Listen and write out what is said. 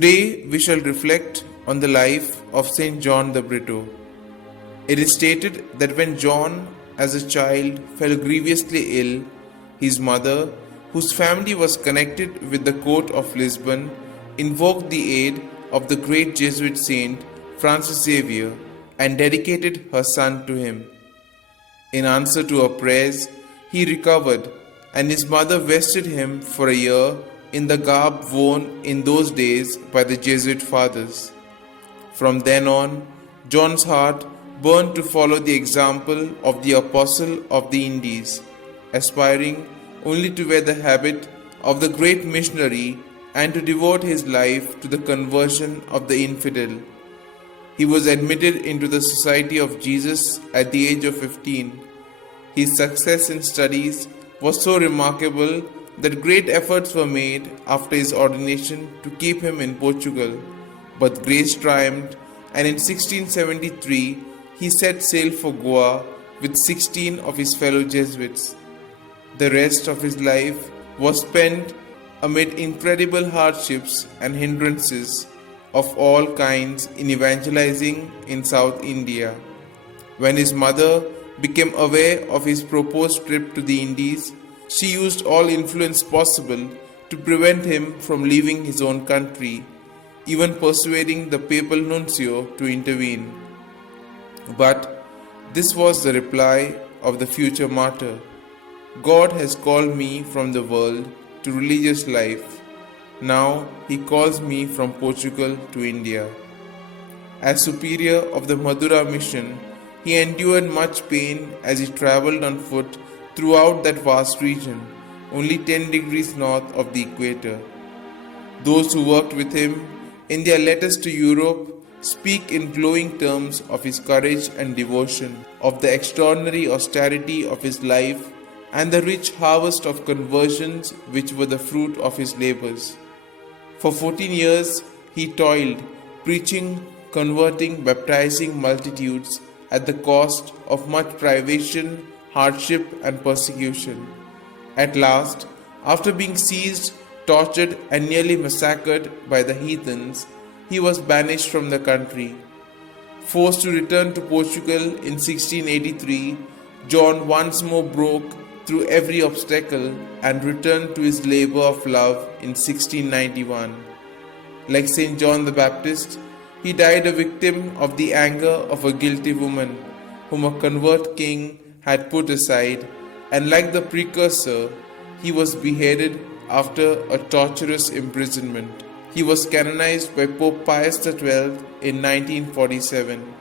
Today we shall reflect on the life of St John De Britto. It is stated that when John, as a child, fell grievously ill, his mother, whose family was connected with the court of Lisbon, invoked the aid of the great Jesuit saint Francis Xavier and dedicated her son to him. In answer to her prayers, he recovered, and his mother vested him for a year in the garb worn in those days by the Jesuit fathers. From then on, John's heart burned to follow the example of the Apostle of the Indies, aspiring only to wear the habit of the great missionary and to devote his life to the conversion of the infidel. He was admitted into the Society of Jesus at the age of 15. His success in studies was so remarkable that great efforts were made after his ordination to keep him in Portugal, but grace triumphed, and in 1673 he set sail for Goa with 16 of his fellow Jesuits. The rest of his life was spent amid incredible hardships and hindrances of all kinds in evangelizing in South India. When his mother became aware of his proposed trip to the Indies, she used all influence possible to prevent him from leaving his own country, even persuading the papal nuncio to intervene. But this was the reply of the future martyr: God has called me from the world to religious life. Now he calls me from Portugal to India. As superior of the Madura mission, he endured much pain as he travelled on foot throughout that vast region, only 10 degrees north of the equator. Those who worked with him in their letters to Europe speak in glowing terms of his courage and devotion, of the extraordinary austerity of his life, and the rich harvest of conversions which were the fruit of his labors. For 14 years he toiled, preaching, converting, baptizing multitudes at the cost of much privation, hardship, and persecution. At last, after being seized, tortured, and nearly massacred by the heathens, he was banished from the country. Forced to return to Portugal in 1683, John once more broke through every obstacle and returned to his labor of love in 1691. Like St John the Baptist, he died a victim of the anger of a guilty woman whom a convert king had put aside, and like the precursor, he was beheaded after a torturous imprisonment. He was canonized by Pope Pius XII in 1947.